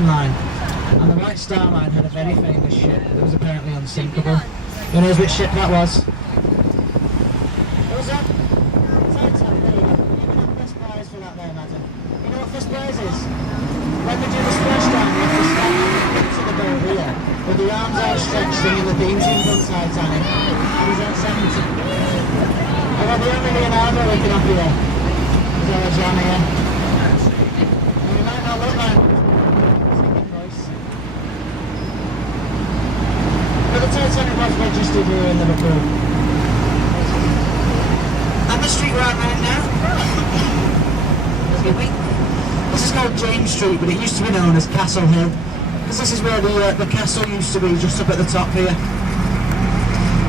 line, and the White Star Line had a very famous ship that was apparently unsinkable. Who knows which ship that was? What was that? Titanic, there you go. You can have first prize for that there, madam. You know what first prize is? When we do the splashdown, you have to stand into the boat here, with the arms outstretched singing the theme tune from Titanic. He's at 70. I've got the only Leonardo looking up here. There's our John here. And we might not look like the Titanic was registered here in Liverpool. And the street where I'm at now. This is called James Street, but it used to be known as Castle Hill, because this is where the castle used to be, just up at the top here.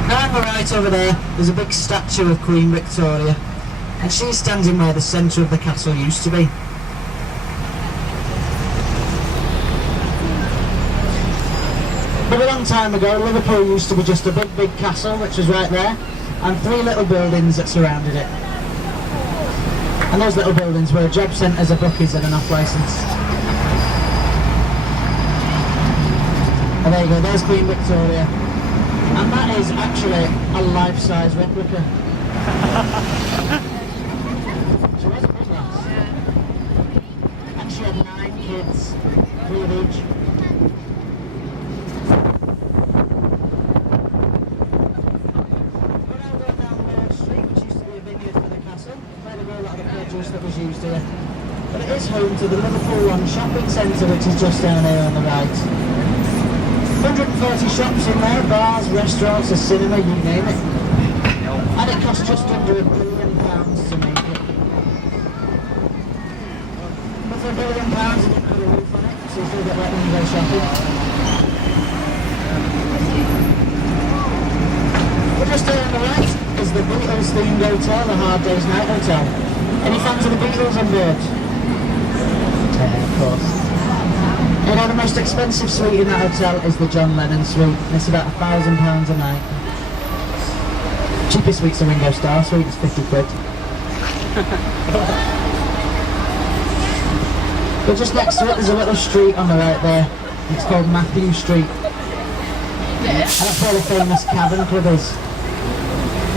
Now on the right over there, there's a big statue of Queen Victoria, and she's standing where the centre of the castle used to be. But a long time ago, Liverpool used to be just a big castle, which was right there, and 3 little buildings that surrounded it. And those little buildings were job centres, a bookies and an off-licence. And there you go, there's Queen Victoria. And that is actually a life-size replica. She was a big lass. And she had 9 kids, 3 of each. That was used here, but it is home to the Liverpool One shopping centre, which is just down here on the right. 140 shops in there, bars, restaurants, a cinema, you name it. And it cost just under £1 billion to make it. But for £1 billion you didn't put a roof on it, so you still get wet when you go shopping. But just here on the right is the Beatles themed hotel, the Hard Day's Night Hotel. Any fans of the Beatles on board? Yeah, of course. You know, the most expensive suite in that hotel is the John Lennon suite, and it's about £1,000 a night. Cheapest suite's a Ringo Starr suite, it's 50 quid. But just next to it there's a little street on the right there. It's called Matthew Street. And that's where the famous Cavern Club is.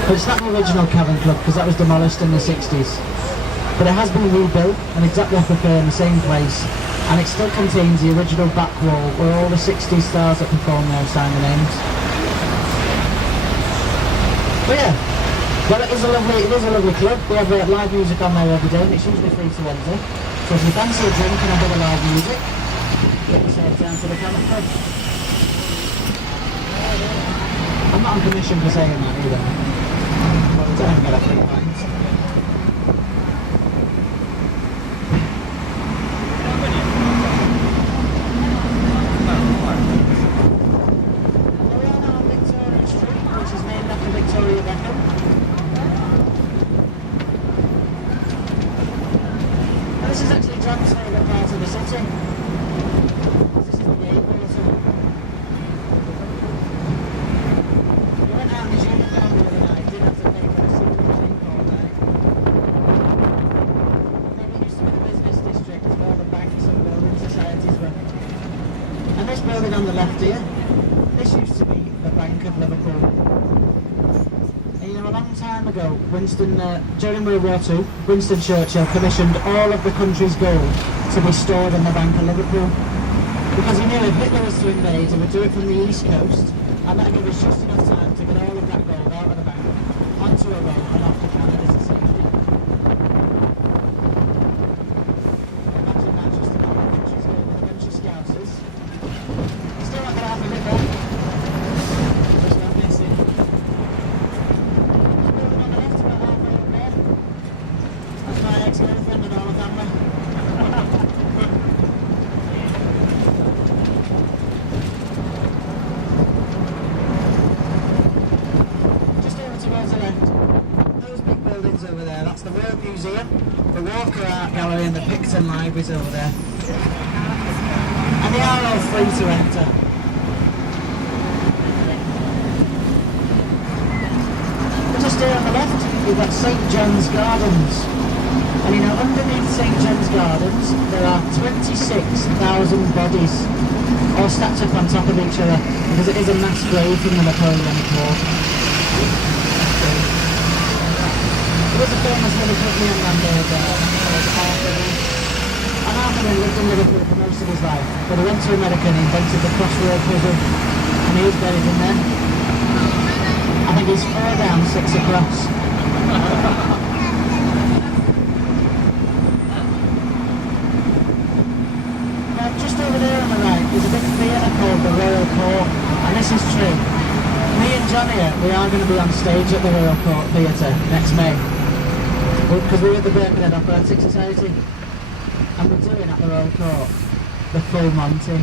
But it's not the original Cavern Club, because that was demolished in the 60s. But it has been rebuilt and exactly replica in the same place, and it still contains the original back wall where all the 60s stars that performed there signed their names. But yeah, well, it is a lovely club. They have live music on there every day, and it's usually free to enter. So if you fancy a drink and a bit of live music, get yourself down to the Cavern Club. I'm not on commission for saying that either. Well, I don't get a free pint. This is actually John's favourite part of the city. This is the gate water. We went out in his uniform the other night, didn't have to pay for a single drink all night. Then it used to be the business district where all the banks and building societies were. And this building on the left here, this used to be the Bank of Liverpool. You know, a long time ago, during World War II, Winston Churchill commissioned all of the country's gold to be stored in the Bank of Liverpool. Because he knew if Hitler was to invade, he would do it from the east coast, and that would give us just enough time to get all of that gold out of the bank, onto a boat and off to Canada to safety. Imagine that, just about the country's gold with a bunch of scousers. Still not got half of it there. Just not missing. My ex-girlfriend and all the family. Just over towards the left, those big buildings over there, that's the World Museum, the Walker Art Gallery and the Picton Libraries over there. And they are all free to enter. But just here on the left, we've got St John's Gardens. And you know, underneath St John's Gardens, there are 26,000 bodies, all stacked up on top of each other, because it is a mass grave from the Napoleonic War. There was a famous Liverpoolian landlord called Arthur. And Arthur lived in Liverpool for most of his life, but he went to America and invented the crossroad puzzle, and he is buried in there. I think he's 4 down, 6 across. Just over there on the right, there's a big theatre called the Royal Court, and this is true. Me and Johnny, we are going to be on stage at the Royal Court Theatre next May. Because we're at the Birkenhead Operatic Society, and we're doing at the Royal Court the full Monty.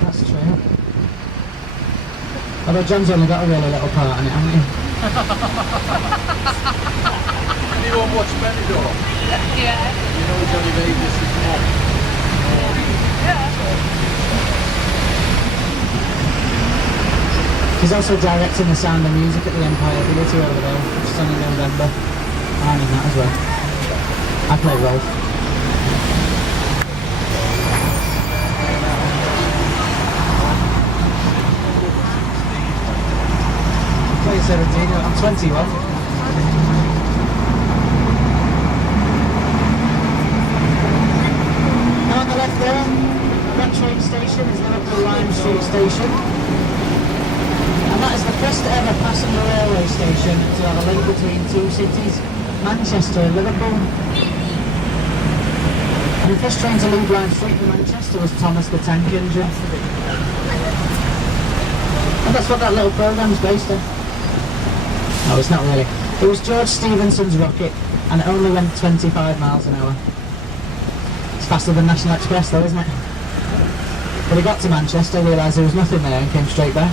That's true. Although John's only got a really little part in it, hasn't he? Anyone watch Benidorm? Yeah. You know Johnny Vegas is mom? Yeah. He's also directing the Sound of Music at the Empire Theatre over there, which is on in November. I'm in that as well. I play Rolf. I play 17, I'm 21. Now on the left there, that train station is Liverpool Lime Street Station. And that is the first ever passenger railway station to have a link between 2 cities, Manchester and Liverpool. And the first train to leave Lime Street from Manchester was Thomas the Tank Engine. And that's what that little programme's based on. No, it's not really. It was George Stephenson's rocket, and it only went 25 miles an hour. It's faster than National Express though, isn't it? But he got to Manchester, realised there was nothing there and came straight back.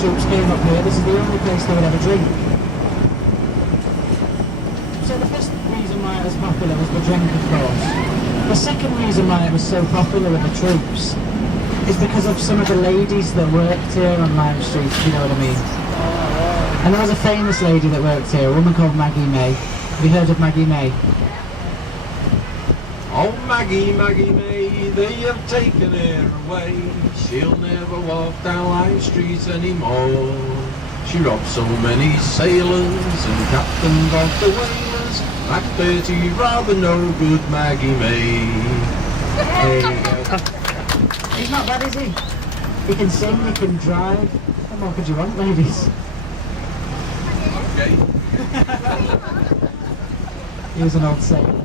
Troops came up here, this is the only place they would ever drink. So the first reason why it was popular was the drink, of course. The second reason why it was so popular with the troops is because of some of the ladies that worked here on Lime Street, if you know what I mean. And there was a famous lady that worked here, a woman called Maggie May. Have you heard of Maggie May? Oh Maggie, Maggie May, they have taken her away. She'll never walk down Lime Street anymore. She robbed so many sailors and captains of the whalers. That dirty, rather no good Maggie May. There you go. He's not bad, is he? He can sing, he can drive. What more could you want, ladies? Okay. He was an old sailor.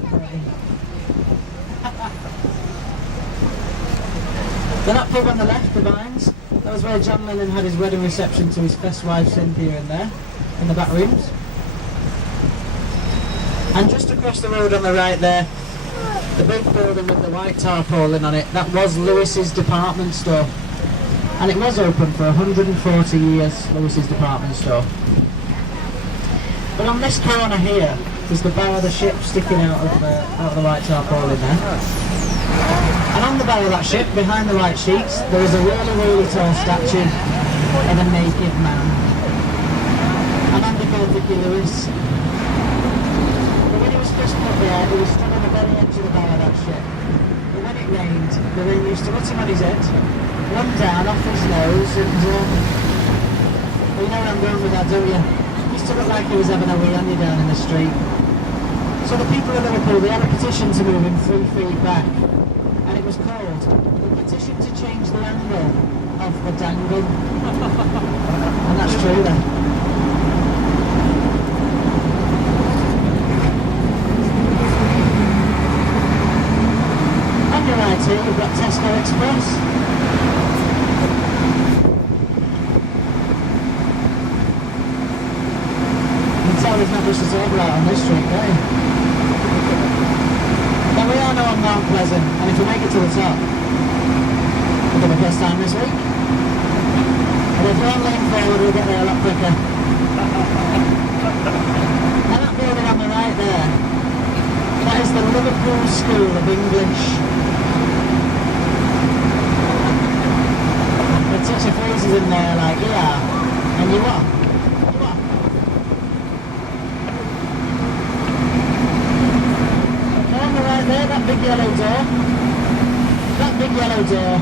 The that pub on the left, the Vines, that was where John Lennon had his wedding reception to his first wife Cynthia in there, in the back rooms. And just across the road on the right there, the big building with the white tarpaulin on it, that was Lewis's department store. And it was open for 140 years, Lewis's department store. But on this corner here, there's the bow of the ship sticking out of the white tarpaulin there. And on the bow of that ship, behind the white sheets, there is a really, really tall statue of a naked man. A man called Vicky Lewis. But when he was first put there, he was stood on the very edge of the bow of that ship. But when it rained, the rain used to hit him on his head, run down off his nose, and well, you know where I'm going with that, don't you? He used to look like he was having a wee on you down in the street. So the people of Liverpool, they had a petition to move him 3 feet back. And it was called the petition to change the angle of the dangle. And that's true then. On your right here, you've got Tesco Express. there's not much to talk about on this street, eh? Now we all know I'm Mount Pleasant, and if we make it to the top, we'll have the best time this week. And if we're lean forward, we'll get there a lot quicker. And that building on the right there, that is the Liverpool School of English. The teacher freezes in there like, yeah, and you what? You what? On the right there, that big yellow door. That big yellow door.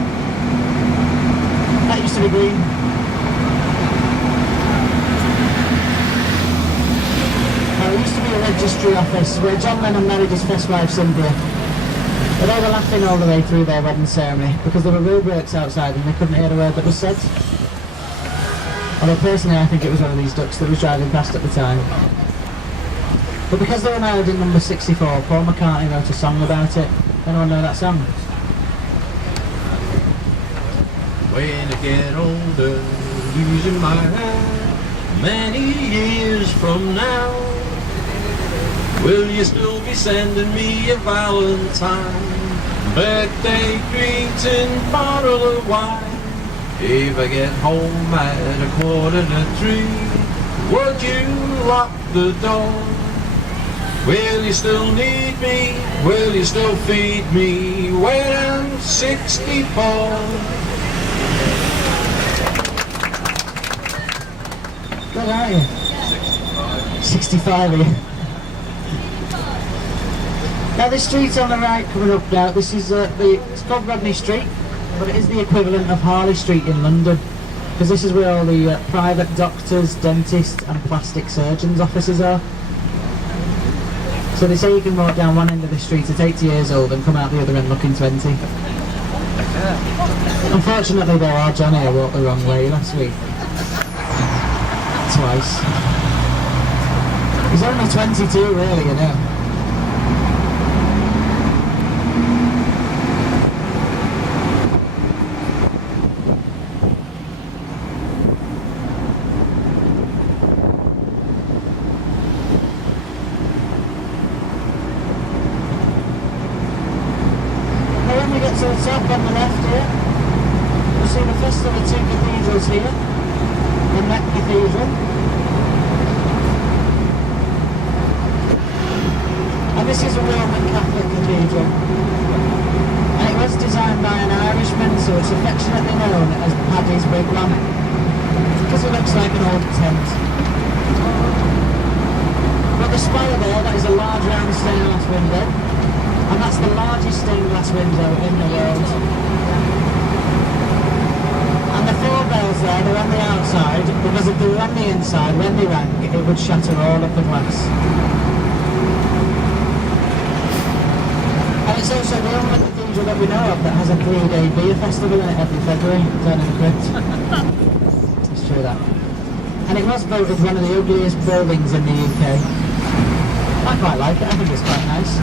That used to be green. There used to be a registry office where John Lennon married his first wife Cynthia. But they were laughing all the way through their wedding ceremony because there were real breaks outside and they couldn't hear a word that was said. Although personally I think it was one of these ducks that was driving past at the time. But because they were married in number 64, Paul McCartney wrote a song about it. Anyone know that song? When I get older, losing my hair, many years from now, will you still be sending me a Valentine, birthday greeting, bottle of wine? If I get home at 2:45, would you lock the door? Will you still need me? Will you still feed me when I'm 64? What are you? 65 are you? Now this street's on the right coming up now, this is it's called Rodney Street, but it is the equivalent of Harley Street in London, because this is where all the private doctors, dentists and plastic surgeons' offices are. So they say you can walk down one end of the street at 80 years old and come out the other end looking 20. Unfortunately though, our Johnny I walked the wrong way last week. Twice. He's only 22 really, you know. Now when we get to the top on the left here, you'll see the first of the two cathedrals here. The Met Cathedral. And this is a Roman Catholic cathedral. And it was designed by an Irishman, so it's affectionately known as Paddy's Wigwam. Because it looks like an old tent. But the spire there, that is a large round stained glass window. And that's the largest stained glass window in the world. And the four bells there, they're on the outside, because if they were on the inside, when they rang, it would shatter all of the glass. And it's also the only cathedral that we know of that has a 3-day beer festival in it every February, down in the crypt. It's true that. And it was voted one of the ugliest buildings in the UK. I quite like it, I think it's quite nice.